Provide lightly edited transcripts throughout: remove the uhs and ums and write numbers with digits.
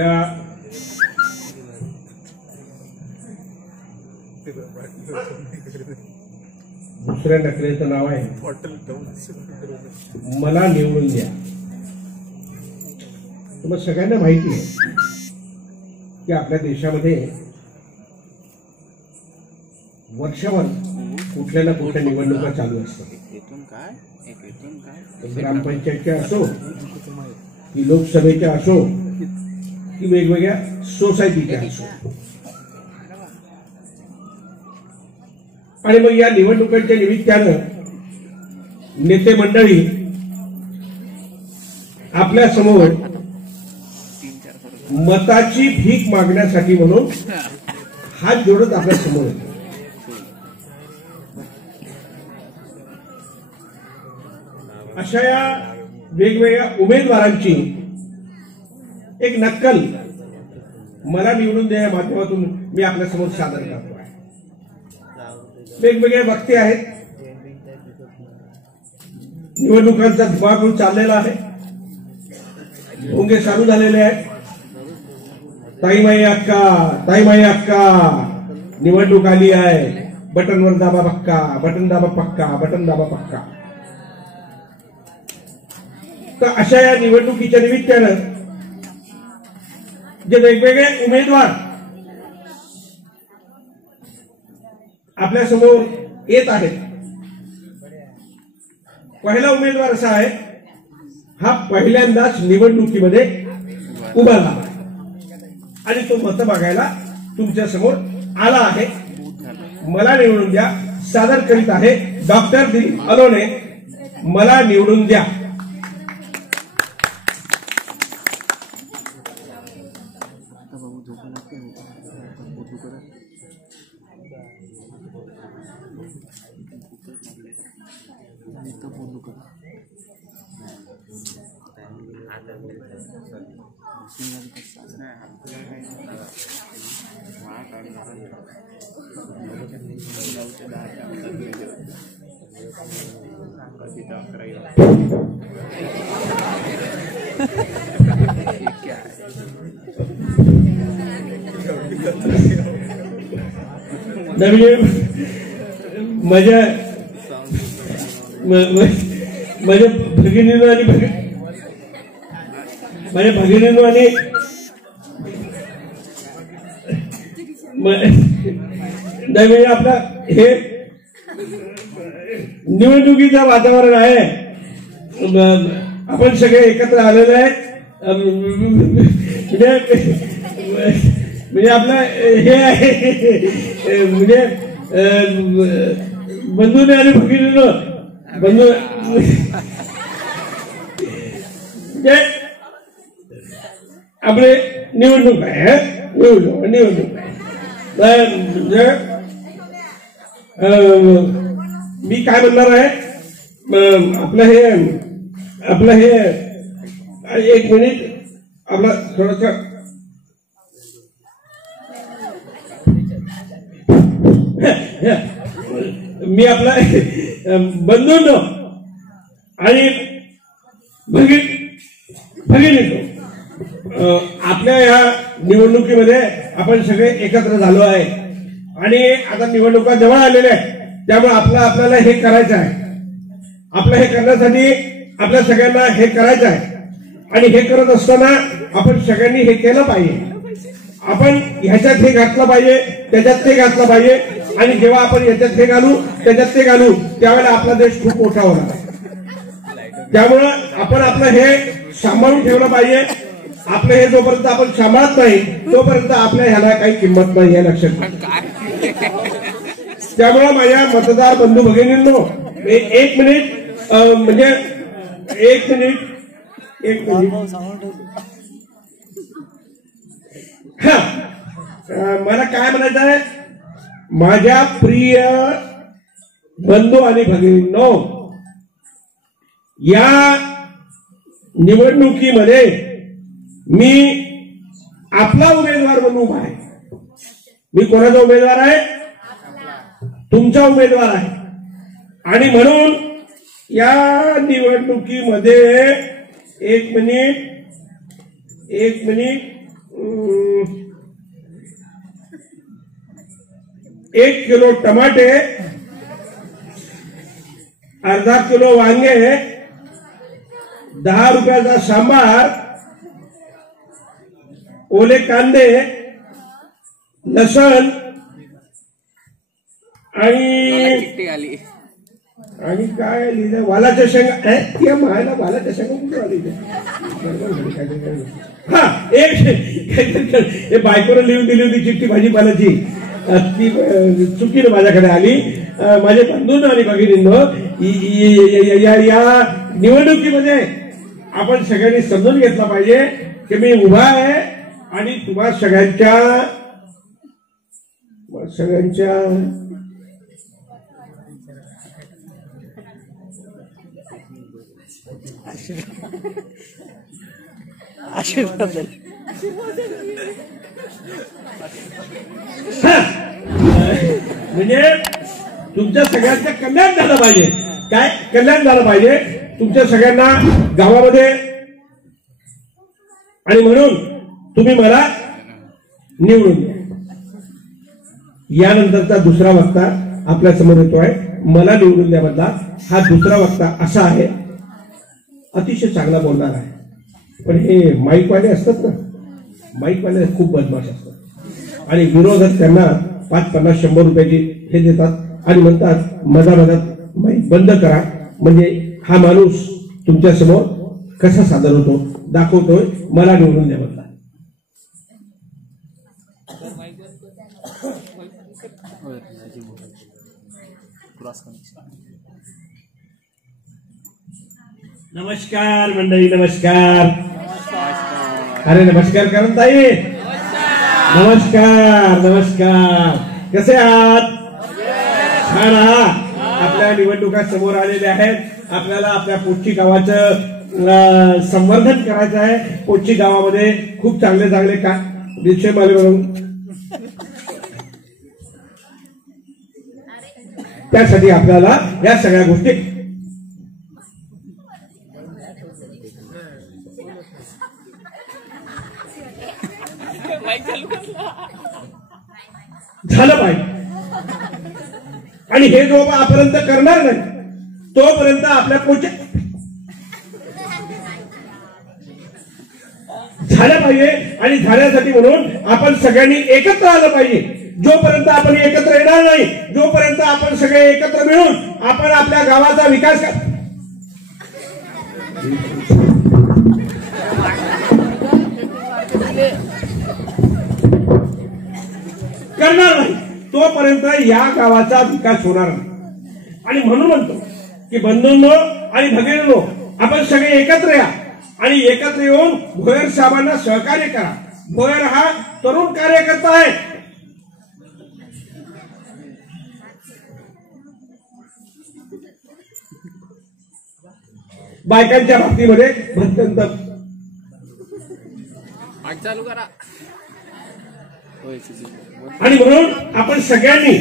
या दुसऱ्या नकलेचं नाव आहे मला निवडून द्या. तुम्हाला सगळ्यांना माहिती आहे की आपल्या देशामध्ये वर्षभर कुठल्या ना कुठल्या निवडणुका चालू असतात. ग्रामपंचायतच्या असो की लोकसभेच्या असो की वेगवेगळ्या सोसायटीच्या असो. आणि मग या निवडणुकांच्या निमित्तानं नेते मंडळी आपल्या समोर मताची भीक मागण्यासाठी म्हणून हात जोडत आपल्या समोर येतो. अशा या वेगवेगळ्या उमेदवारांची एक नक्कल मला निवडून द्या या माध्यमातून मी आपल्या समोर सादर करतो आहे. वेगवेगळे वक्ते आहेत. निवडणुकांचा धुमाकूळ चाललेला आहे. भोंगे चालू झालेले आहेत. ताईमाई अक्का निवडणूक आली आहे. बटनवर दाबा पक्का, बटन दाबा पक्का, बटन दाबा पक्का. तर अशा या निवडणुकीच्या निमित्तानं जे वेगवेगळे उमेदवार आपल्या समोर येत आहेत. पहिला उमेदवार असा आहे, हा पहिल्यांदाच निवडणुकीमध्ये उभा झाला आणि तो मत मागायला तुमच्या समोर आला आहे. मला निवडून द्या सादर करीत आहे डॉक्टर दिलीप अलोने. मला निवडून द्या. माझ्या भगिनीनं आणि माझ्या भगिनीनं आणि म्हणजे आपला हे निवडणुकीचं वातावरण आहे. आपण सगळे एकत्र आलेले आहेत. म्हणजे आपलं हे आहे म्हणजे बंधूने आणि भगिनीनं बंधू आपले निवडणूक आहे. निवडणूक मी काय म्हणणार आहे आपलं हे एक मिनिट आपला थोडासा मी आपला बंधूंनो आणि भगिनींनो आपल्या या निवडणुकीमध्ये आपण सगळे एकत्र झालो आहे आणि आता निवडणुका जवळ आलेल्या आहेत. त्यामुळे आपल्याला हे करायचं आहे. आपलं हे करण्यासाठी आपल्या सगळ्यांना हे करायचं आहे आणि हे करत असताना आपण सगळ्यांनी हे केलं पाहिजे. आपण ह्याच्यात हे घातलं पाहिजे, त्याच्यात ते घातलं पाहिजे आणि जेव्हा आपण याच्यात हे घालू त्याच्यात ते घालू त्यावेळेला आपला देश खूप मोठा होणार आहे. त्यामुळं आपण आपलं हे सांभाळून ठेवलं पाहिजे. आपलं हे जोपर्यंत आपण सांभाळत नाही तोपर्यंत आपल्या ह्याला काही किंमत नाही आहे लक्षात. त्यामुळे माझ्या मतदार बंधू भगिनींनो एक मिनिट म्हणजे एक मिनिट मला काय म्हणायचं आहे माझ्या प्रिय बंधू आणि भगिनींनो, या निवडणुकीमध्ये मी आपला उमेदवार म्हणून उभा आहे. मी कोणाचा उमेदवार आहे? तुमचा उमेदवार आहे. आणि म्हणून या निवडणुकीमध्ये एक मिनिट एक किलो टमाटे, अर्धा किलो वांगे, 10 रुपयाचा सांबार, ओले कांदे, लसण आणि काय लिहिलं, वालाच्या शेंगा. त्या मायला वालाच्या शेंगा कुठे आली? हा, एक बायकोनं लिहून दिली होती चिठ्ठी भाजीपाल्याची, ती चुकीनं माझ्याकडे आली. माझे बंधूंनो आणि भगिनींनो, या निवडणुकीमध्ये आपण सगळ्यांनी समजून घेतलं पाहिजे की मी उभा आहे आणि तुम्हा सगळ्यांच्या आशीर्वाद म्हणजे तुमच्या सगळ्यांचं कल्याण झालं पाहिजे. काय कल्याण झालं पाहिजे तुमच्या सगळ्यांना गावामध्ये, आणि म्हणून तुम्ही मला निवडून द्या. यानंतरचा दुसरा वक्ता आपल्या समोर येतोय. मला निवडून द्याबद्दल हा दुसरा वक्ता असा आहे, अतिशय चांगला बोलणार आहे. पण हे माईकवाले असतात ना, माईकवाले खूप बदमाश असतात आणि विरोधक त्यांना 5-50, 100 रुपयाची हे देतात आणि म्हणतात मधात माईक बंद करा. म्हणजे हा माणूस तुमच्या समोर कसा सादर होतो दाखवतोय. मला निवडून द्याबद्दल नमस्कार मंडळी, नमस्कार. अरे नमस्कार करण ताई, नमस्कार नमस्कार. कसे आहात? छान आहात. आपल्या निवडणुका समोर आलेल्या आहेत. आपल्याला आपल्या पोटची गावाचं संवर्धन करायचं आहे. पोटची गावामध्ये खूप चांगले चांगले विषय मला म्हणून त्यासाठी आपल्याला या सगळ्या गोष्टी झालं पाहिजे. आणि हे जो आपर्यंत करणार नाही तोपर्यंत आपल्या पोटच्या झालं पाहिजे. आणि झाल्यासाठी म्हणून आपण सगळ्यांनी एकत्र आलं पाहिजे. जोपर्यंत आपण एकत्र येणार नाही, जोपर्यंत आपण सगळे एकत्र मिळून आपण आपल्या गावाचा विकास करणार नाही, तोपर्यंत या गावाचा विकास होणार नाही. आणि म्हणून म्हणतो की बंधूंनो आणि भगिनींनो, आपण सगळे एकत्र या आणि एकत्र येऊन भोयर साहेबांना सहकार्य करा. भोयर हा तरुण कार्यकर्ता आहे. बायकांच्या बाबतीमध्ये भटकंत चालू करा. आणि म्हणून आपण सगळ्यांनी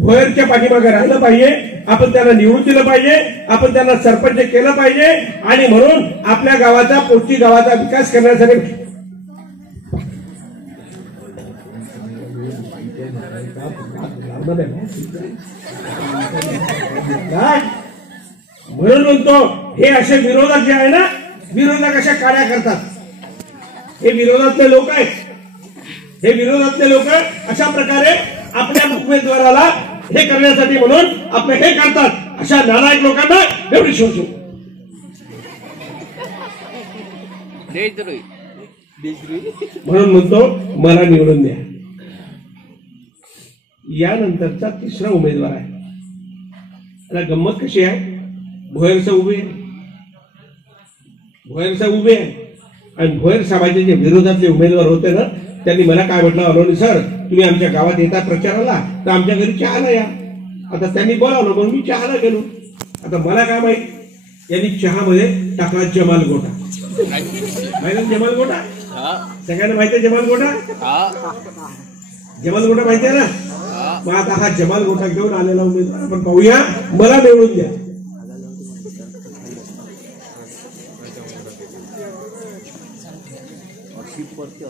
भोयरच्या पाठीमागे राहिलं पाहिजे. आपण त्यांना निवडून दिलं पाहिजे. आपण त्यांना सरपंच केलं पाहिजे. आणि म्हणून आपल्या गावाचा, पोटची गावाचा विकास करण्यासाठी म्हणून म्हणतो हे असे विरोधक जे आहे ना, विरोधक अशा कार्य करतात. हे विरोधातले लोक आहेत. हे विरोधातले लोक अशा प्रकारे आपल्या उमेदवाराला हे करण्यासाठी म्हणून आपण हे करतात. अशा नालायक लोकांना एवढी शिवतो. म्हणून म्हणतो मला निवडून द्या. यानंतरचा तिसरा उमेदवार आहे. आता गंमत कशी आहे, भोयर उभे आहे, भोयर उभे आहे. आणि भोयर साहेबांचे जे विरोधातले उमेदवार होते ना, त्यांनी मला काय म्हटलं, अलोनी सर तुम्ही आमच्या गावात येता प्रचाराला तर आमच्या घरी चहाला या. आता त्यांनी बोलावलं म्हणून मी चहाला गेलो. आता मला काय माहित यांनी चहामध्ये टाकला जमाल गोटा. माहिती जमाल गोटा? सगळ्यांना माहिती आहे जमाल गोटा? जमाल गोटा माहिती आहे ना? मग आता हा जमाल गोटा घेऊन आलेला उमेदवार आपण पाहूया. मला निवडून द्या. माझ्या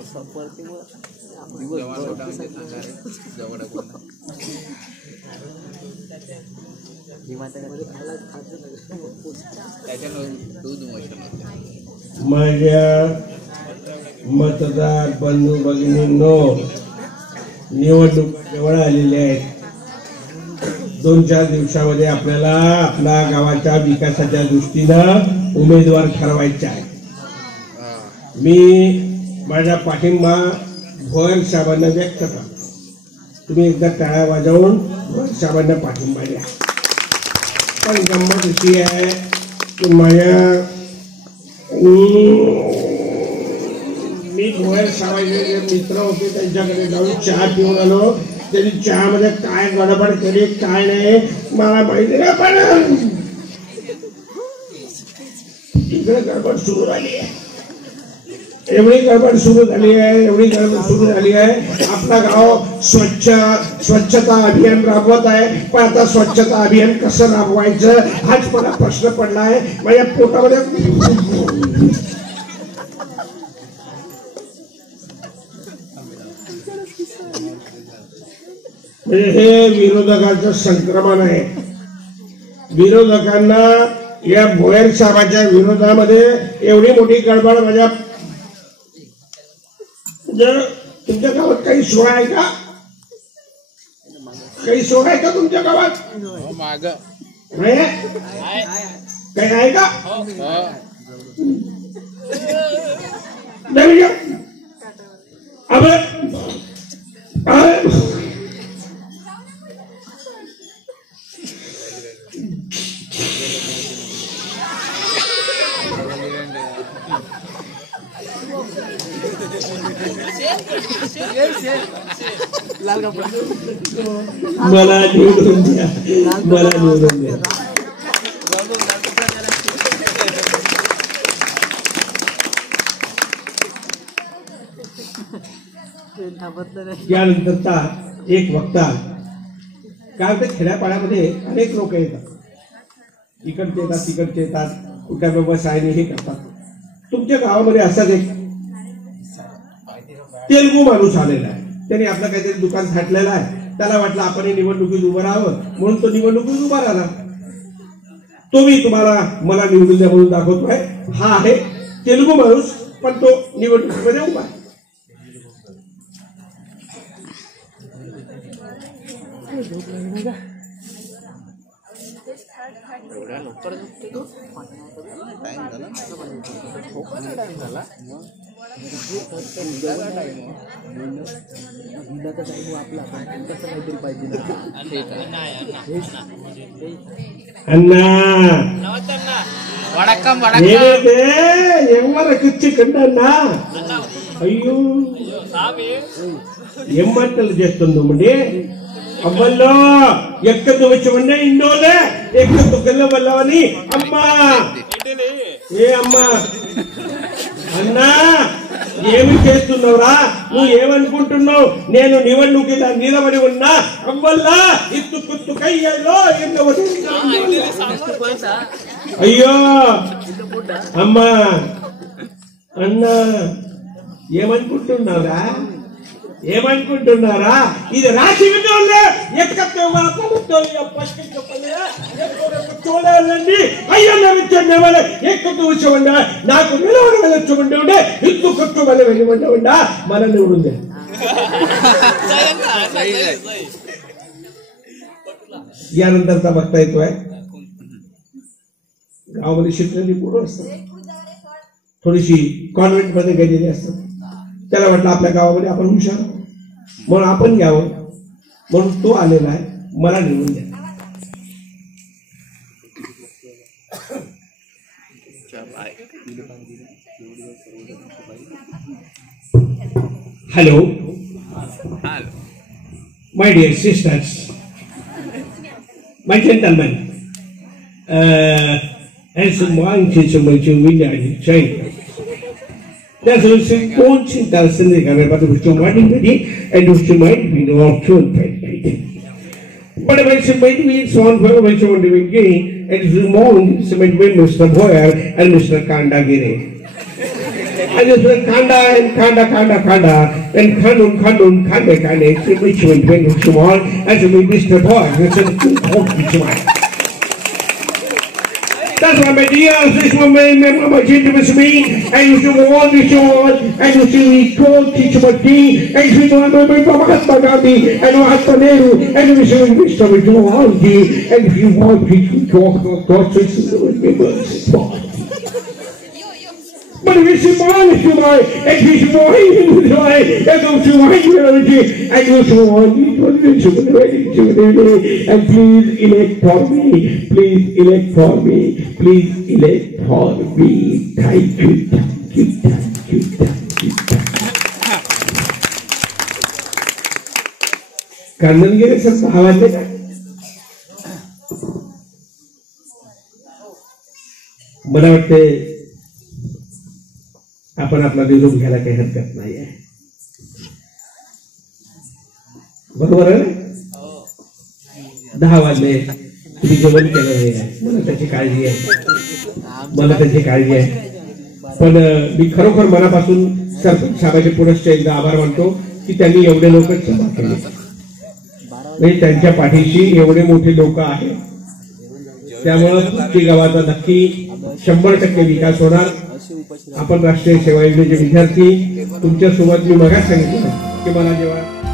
मतदार बंधू भगिनींनो, निवडणूक जवळ आलेल्या आहेत. 2-4 दिवसामध्ये आपल्याला आपल्या गावाच्या विकासाच्या दृष्टीनं उमेदवार ठरवायचे आहे. मी माझा पाठिंबा भोयर साहेबांना व्यक्त करतो. तुम्ही एकदा टाळ्या वाजवून भोयर साहेबांना पाठिंबा द्या. पण गंमत अशी आहे की मी भोयर साहेबांचे जे मित्र होते त्यांच्याकडे जाऊन चहा पिऊन आलो. त्यांनी चहामध्ये काय गडबड केली काय नाही मला माहिती नाही, पण इकडे गडबड सुरू झाली आहे. एवढी गडबड सुरू झाली आहे. आपला गाव स्वच्छता अभियान राबवत आहे. पण आता स्वच्छता अभियान कसं राबवायचं हाच मला प्रश्न पडला आहे. माझ्या पोटामध्ये म्हणजे हे विरोधकांचं संक्रमण आहे. विरोधकांना या भोयर साहेबांच्या विरोधामध्ये एवढी मोठी गडबड माझ्या तुमच्या गावात काही सोय आहे का? काही सोय आहे का तुमच्या गावात? काही आहे का? मला निवडून द्या. यानंतरचा एक वक्ता. कारण ते खेड्यापाड्यामध्ये अनेक लोक येतात, इकडचे येतात तिकडचे येतात, कुठल्या व्यवसायाने हे करतात. तुमच्या गावामध्ये असाच एक तेलगू माणूस आलेला आहे. त्याने आपलं काहीतरी दुकान थाटलेलं आहे. त्याला वाटलं आपण निवडणुकीत उभं राहावं म्हणून तो निवडणुकीत उभा राहिला. तो मी तुम्हाला मला निवडून द्या म्हणून दाखवतोय. हा आहे तेलगू माणूस, पण तो निवडणुकीमध्ये उभा आहे. చికెంటన్నా అయ్యో ఏం మాటలు చేస్తుందండి. అమ్మల్లో ఎక్కదు వచ్చి ఇండోలే ఎక్కదు గెలవల్లవని అమ్మా. ఏ అమ్మా అన్నా ఏమి చేస్తున్నావురా? నువ్వు ఏమనుకుంటున్నావు? నేను నివన్నుకి నిలబడి ఉన్నా అమ్మల్లా ఇత్తు కుత్తు కయ్యలో అయ్యో అమ్మా అన్నా ఏమనుకుంటున్నావురా? ఏమనుకుంటున్నారా? ఇది రాసి విన్నోళ్ళే ఎక్కతో చూడాలండి. అయ్యో నవ్వుచ్చండి వాళ్ళ ఎక్కతో వచ్చి నాకు నిలవడం వచ్చి ఉండే ఇత్తు కొట్టు వల్ల వెళ్ళి ఉండా మన నిवडून यानंतरचा बघता येतोय. गावामध्ये शिकलेली पोरं असतात, थोडीशी कॉन्व्हेंट मध्ये गेलेली असतात. त्याला वाटलं आपल्या गावामध्ये आपण हुशार म्हणून आपण घ्यावं म्हणून तो आलेला आहे. मला निवडून द्या. Hello my dear sisters, my gentleman, as manches of my children, that's also don't think that's in the camera, but which you might be and which you might be no option. But when she might be it's one for which you want to be gay, and it's more cement with Mr. Boyer and Mr. Kandagiri. आणि दुसरं कांदा आणि कांदा कांदा कांदा आणि खांडून खांडून खांदे खांदे which went very small as we missed the boy and said that's why my dear this woman my children with me and you should want and you should be called teacher my king and you should remember Mahatma Gandhi and Mahatma Nehru and you should be Mr. Gandhi and if you want to talk about God so remember but if you want to buy and you should buy and go to my community and you should want and please elect for me please elect for me please elect for me thank you thank you thank you thank you Kandangiri sir 6 वाजले का मला वाटते आपण आपला निरोप घ्यायला काही हरकत नाही आहे बरोबर आहे 10 वाजले तुम्ही जेवण केलं नाही मला त्याची काळजी आहे पण मी खरोखर मनापासून सरपंच साहेबांचे पुनश्च एकदा आभार मानतो की त्यांनी एवढे लोक सभा केले म्हणजे त्यांच्या पाठीशी एवढे मोठे लोक आहेत त्यामुळे कुस्ती गावाचा नक्की 100% विकास होणार आपण राष्ट्रीय सेवा योजनेचे विद्यार्थी तुमच्या सोबत मी मगाच सांगितलं की मला जेव्हा